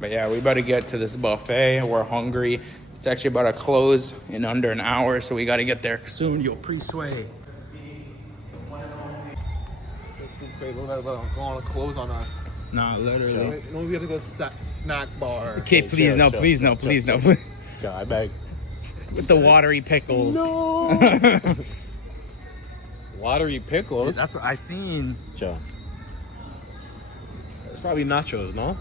But yeah, we about to get to this buffet. We're hungry. It's actually about to close in under an hour, so we got to get there soon. Yo, pre-sway. Going to close on us. Nah, literally. No, we have to go snack bar. Okay, please, no, please, no, please, no. Chill, I beg. With the watery pickles. No. Watery pickles? That's what I seen. Chill. It's probably nachos, no?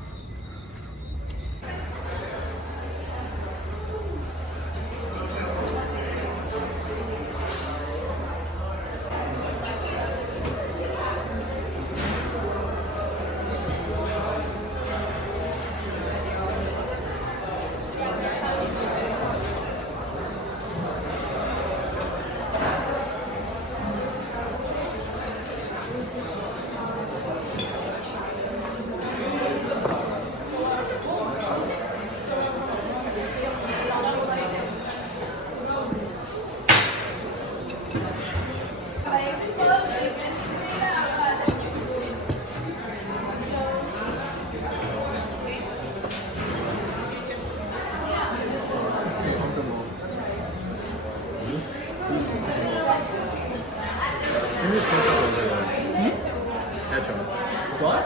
What?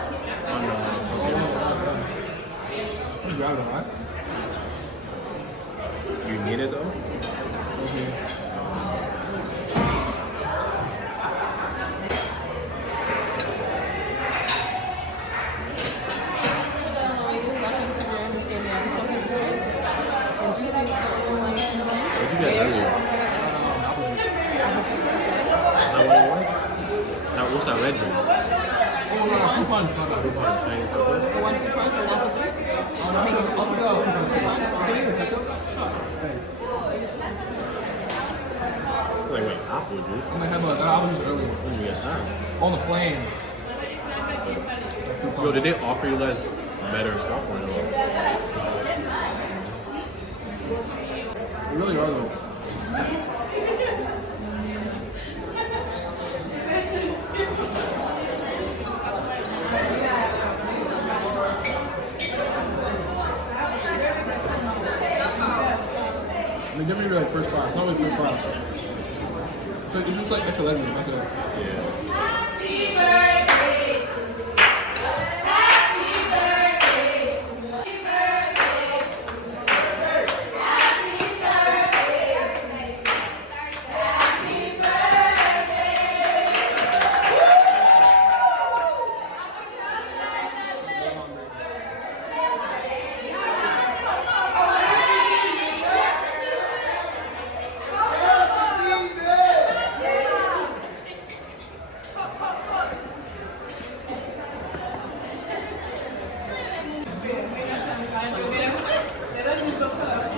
You need it though? What'd you get earlier? Now what's that red drink? Fruit punch. Fruit punch. The one fruit punch and apple juice? I'll go. It's like, wait, apple juice? I'm gonna have that apple juice earlier. When did you get that? On the plane. Yo, did they offer you guys better stuff or no? They really are though. They give me like first class, not really first class. So it's just like extra leg meat, that's it. Yeah.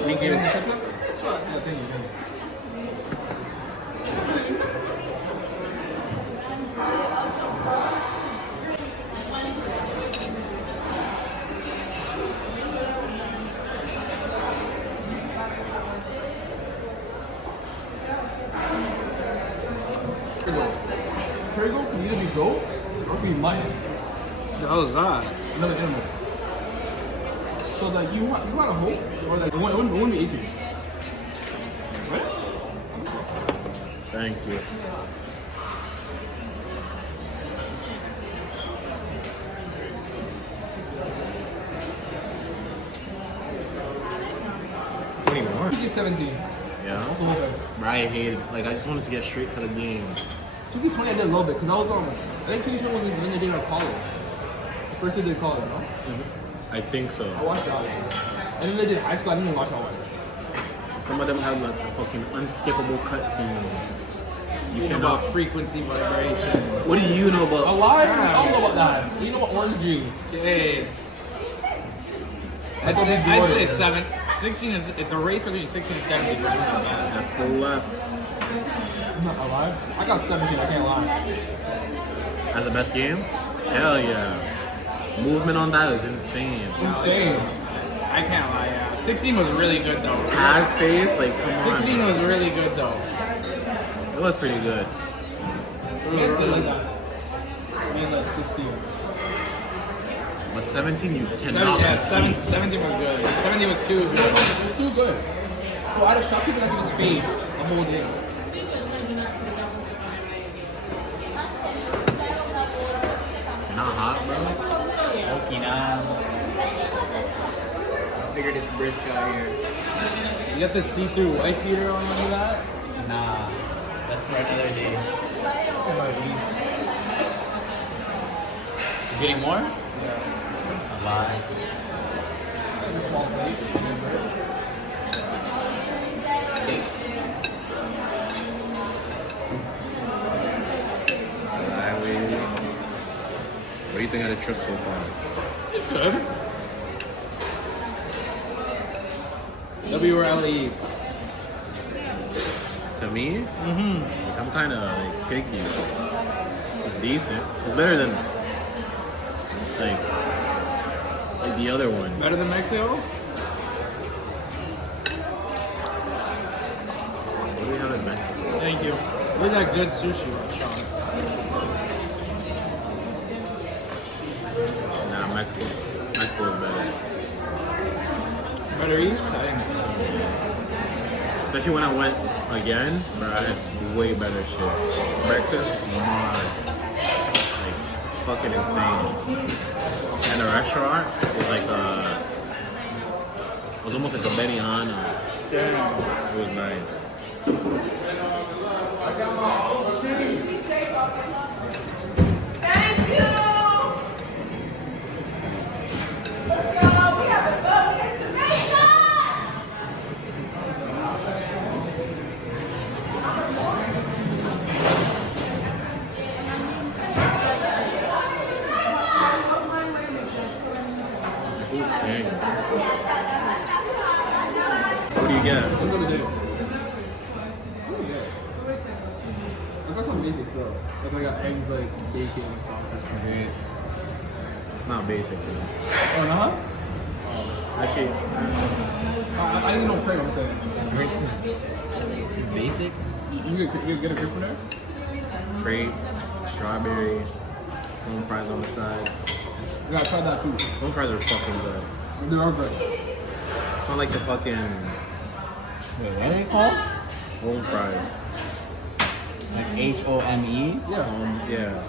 Thank you. Sure. Yeah, thank you. Prego can either be goat or it can be mutton. What the hell is that? Another animal. So like you want a hope or like it wouldn't be 18. Right? Thank you. What do you want? 17. Yeah. That's a little bit. I hate it. Like, I just wanted to get straight to the game. 2K20 I did a little bit because I was on. I think 2K20 was when they did our college. First they did college, no? I think so. I watched that one. And then they did high school. I didn't even watch that one. Some of them have like fucking unskippable cutscenes. You know about frequency vibration. What do you know about? Alive? I don't know about that. You know what orange juice? Okay. I'd say 7. 16 is, it's a race between 16 and 17. But it's not bad. At full left. I'm not alive. I got 17, I can't lie. That's the best game? Hell yeah. Movement on that is insane. Insane. I can't lie, yeah. 16 was really good though. Taz face, like come on. 16 was really good though. It was pretty good. Maybe like that. Maybe like 16. But 17 you Seven, cannot. yeah, 17 was good. 17 was too good. It's too good. Well, I just shot people like it was fade the whole day. You're not hot, bro. Okay, now. Figured it's brisk out here. You got the see-through white beater on under that? Nah, that's for another day. You getting more? Yeah. A lot. What do you think of the trip so far? It's good. W Rally eats. To me, like, I'm kind of like picky. It's decent. It's better than like the other one. Better than Mexico? What do we have in Mexico? Thank you. Look at that good sushi restaurant. Nah, Mexico is better. Better eats? I think so. Especially when I went again, bro, I had way better shit. Breakfast, Lamar, like fucking insane. And the restaurant was like it was almost like a Benihana. Damn. It was nice. Thank you. Let's go. We have a boat in Jamaica. Dang. What do you get? I'm gonna do. I got some basic though. Like I got eggs, like bacon and sausage. Grits. It's not basic, dude. Oh, no? Actually, I didn't know cream, I'm saying. Grits is basic. You get a grip for that? crate, strawberry, home fries on the side. You gotta try that too. Home fries are fucking good. They are good. It's not like the fucking Wait, what are they called? home fries. Like H-O-M-E? Yeah. Yeah,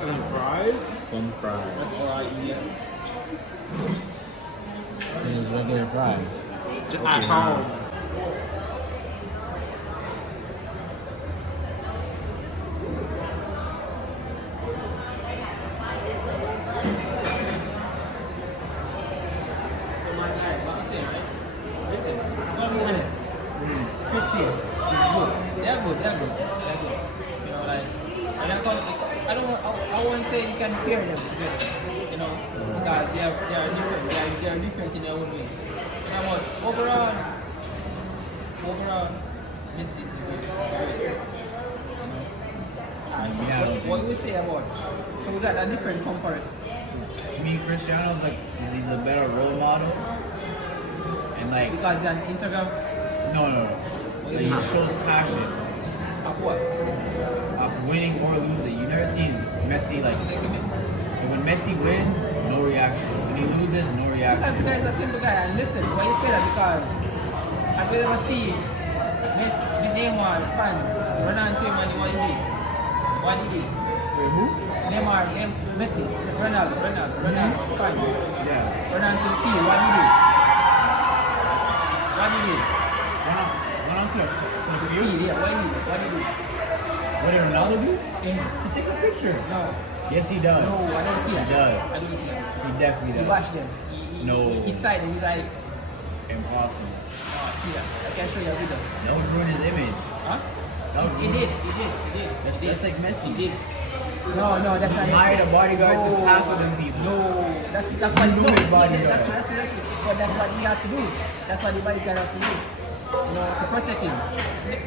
And then fries. home fries. F-R-I-E. And just regular fries. At home. So my guy, what I'm saying, right? Listen, I'm be honest. Christian is good. They're good. You know, like, and I won't say you can pair them together. You know, because they are different. They are different in their own way. You know what? Overall, this is good. What we say about? So we got a different comparison. To me, Cristiano's like, he's a better role model. And like, Because on Instagram, no. Like, he shows passion of what? of winning or losing. You never seen Messi like, when Messi wins, no reaction. When he loses, no Because reaction. the guy is a simple guy, and listen, why you say that? Because I've ever seen Messi, the Neymar fans run on to him and what he did. What he did. Wait, who? Messi, Ronaldo fans Yeah. run on to the field. What he did. Run on to the The field. field, yeah. What he did. What did Ronaldo do? Yeah. He takes a picture. No, Yes, he does. I don't see that. He does. I don't see that. He definitely He does. watched them. No. He sided. He's like, Impossible. oh, I see that. I can show you a video. Don't ruin his image. Huh? He did. That's like Messi. He did. No, that's not Hired a bodyguard to tackle them people. No, that's what he know his bodyguard. That's what he has to do. That's what the bodyguard has to do. You know, to protect him.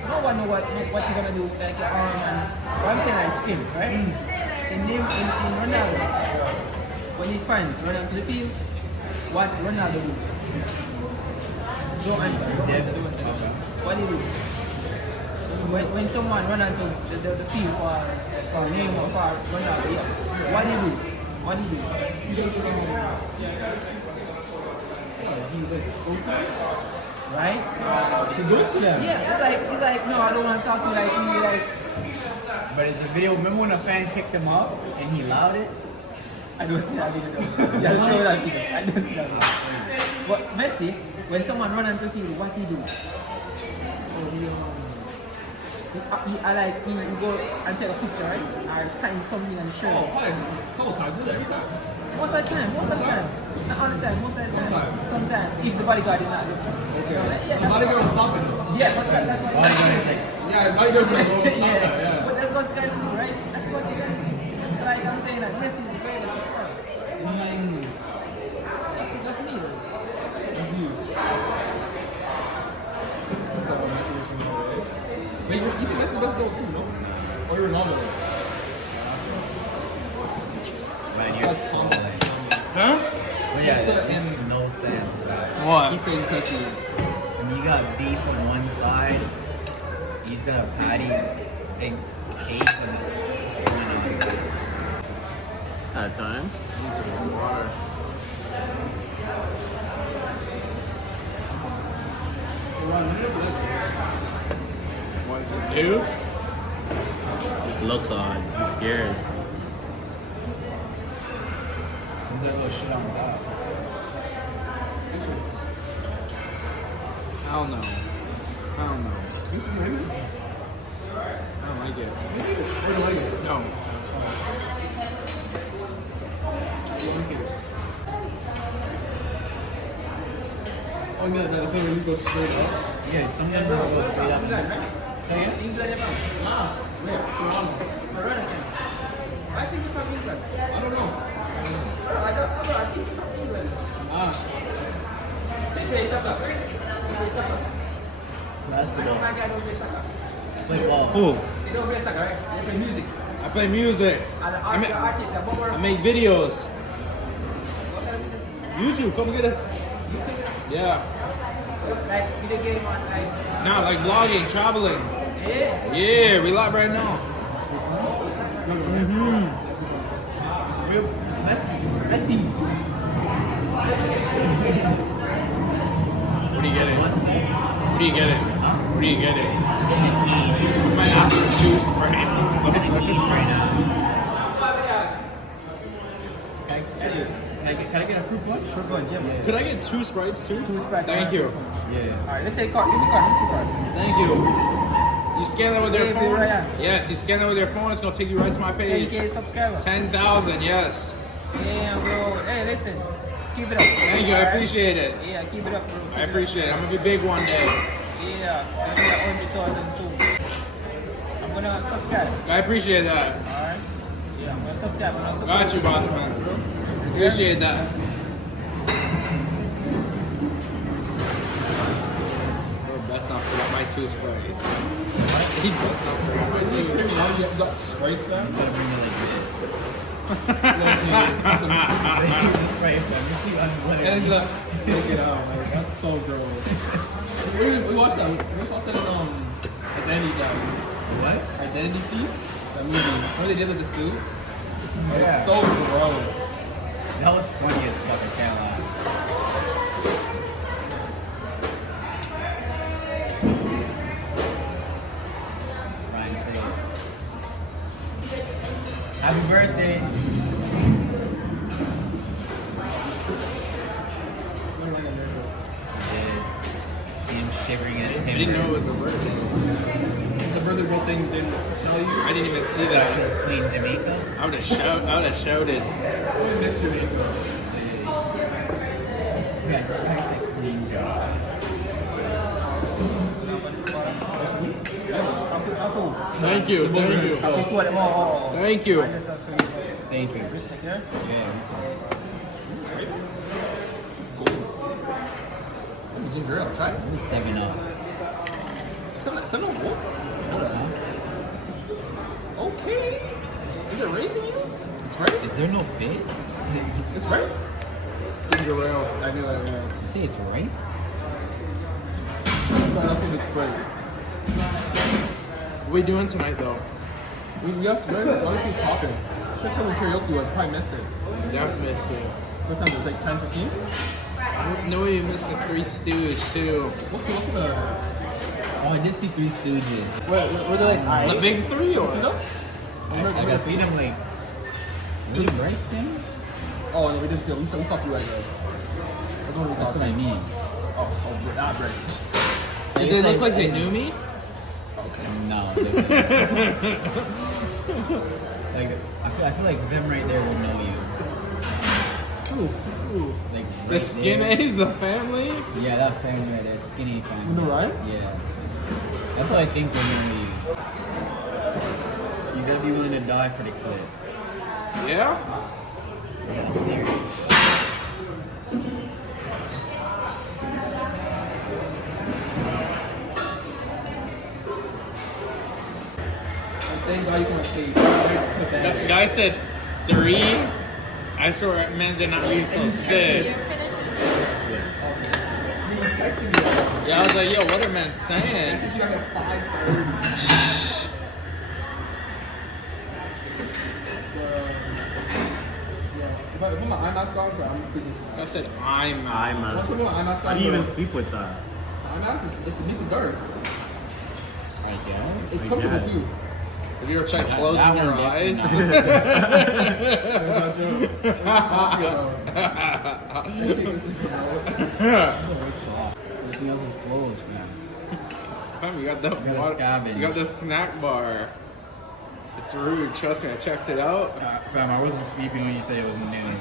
No one know what he's gonna do, like your arm and what I'm saying, like to him, right? In Ronaldo, when his fans run onto the field, what Ronaldo do? Don't answer. What do you do? When someone run onto the field for name or for Ronaldo, yeah. What do you do? Right? He goes to them. Yeah, it's like, no, I don't want to talk to you like you like. But it's a video. Remember when a fan kicked him up and he allowed it? I don't see that video. Yeah, I'll show you that video. I don't see that video. But Messi, when someone run onto the field, what he do? He go and take a picture, right? Or sign something on the shirt. Oh, hi. Couple times. Do that every time. Most of the time. Not all the time, most of the time. Sometimes, if the bodyguard is not looking. Okay. Yeah, The bodyguard was stopping him. Yeah, that's what Yeah, the bodyguard's like, oh, yeah. But that's what you guys do, right? That's what you guys do. So like I'm saying that Messi is the greatest of all. That's me. That's you. So, Messi is from Norway. But you think Messi's best though too, no? Or you're Ronaldo? Man, This guy's calm as a Huh? But yeah, So, it makes no sense, man. What? Pizza and cookies. When you got beef on one side, he's got a patty and cake and it's kind At time. Need some water. What's it do? Just looks odd. He's scared. There's that little shit on top. Hell no. You should maybe. I don't like it. I don't like it. No. Oh, yeah, that thing where you go straight up. Yeah, sometimes it goes straight up. I think it's from England. I don't know. I think it's from England. Say play soccer. Play soccer. Basketball. My guy don't play soccer. Play ball. Who? They don't play soccer, right? They play music. I play music. And the artist, I make videos. YouTube, come get it. Yeah. like video game on like. Nah, like vlogging, traveling. Yeah. Yeah, we live right now. Real Messi. What do you get it? What do you get it? What do you get it? Getting I might have to juice sprites or something. right now. Can I get a fruit punch? Fruit punch, yeah. Could I get 2 sprites too? 2 sprites. Thank you. Yeah. Alright, let's say card. Give me card. Thank you. You scan that with your Yeah, phone? right, yeah. Yes, you scan that with your phone, it's gonna take you right to my page. 10K subscribers. 10,000, yes. Yeah, bro. Hey, listen. Keep it up. Thank you, I appreciate it. Yeah, keep it up, bro. I appreciate it. I'm gonna be big one day. Yeah, I'm gonna 100,000 soon. I'm gonna subscribe. I appreciate that. Alright? Yeah, I'm gonna subscribe. I'm gonna support Got you, boss man. Appreciate that. Bro, best not forget my 2 sprites. He best not forget my 2. You got sprites, man? Gotta bring me like this. And he's like, take it out, like, that's so gross. we watched that. We watched that Identity Theft. What? Identity Thief? That movie. What they did with the suit? Yeah. It's so gross. That was funny as fuck, I can't lie. Ryan, say it. Happy birthday. Look like I'm nervous. See him shivering in his I timbers. didn't know it was a birthday. The brother girl thing didn't tell you? I didn't even see She that. was playing Jamaica. I would have shouted. I missed your name. Yeah, I say clean Jamaica. Thank you. Thank you. Thank you. Thank you. Respect, yeah? Ginger ale, try it. Maybe 7 up. 7 up what? Okay. Is it racing you? It's right. Is there no face? It's right. Ginger ale. I knew that. Yeah. You say it's right? That's what it's right. What are we doing tonight, though? We got spread. It's honestly popping. Should tell me karaoke was. Probably missed it. Definitely missed it. What time? It was like 10, 15? No, we missed the Three Stooges too. What's the Oh, I did see Three Stooges. were they like The big three, or? You see them? I got seen them like. Was it bright skin? Oh, no, we didn't see them. We saw three right there. That's one we That's saw. what I mean. Oh, not great. Did they look like they knew me? No. Like, I feel like them right there will know you. Ooh. Like The right Skinnies, the family? there. Yeah, that family right there, skinny family. You know, right? Yeah. That's what I think they're gonna be. You gotta be willing to die for the clip. Yeah? Yeah, serious. Thank God he's gonna stay. The guy said 3. I swear, man did not read till 6. Yeah, I was like, yo, what are men saying? Since you got at 5:30. If I put my eye mask on, I'm sleeping. I said, I'm Eye Once mask. I put my eye mask on, How do you even sleep with that? eye mask, it's a decent dark. I guess. It's I comfortable guess. too. Have you ever tried That closing your one eyes? definitely That's not true. Everything else is closed, man. Fam, you got the gotta water, scavenge. you got the snack bar. It's rude. Trust me, I checked it out. Fam, I wasn't sleeping when you said it was noon.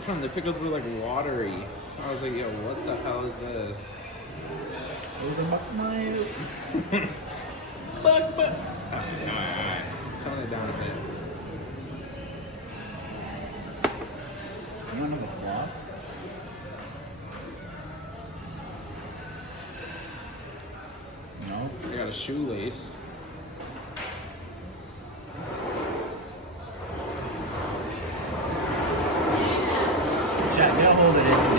Fam, the pickles were like watery. I was like, yo, what the hell is this? But. Alright. Tone it down a bit. You don't have a floss? No? I got a shoelace. Chat, get a hold of this.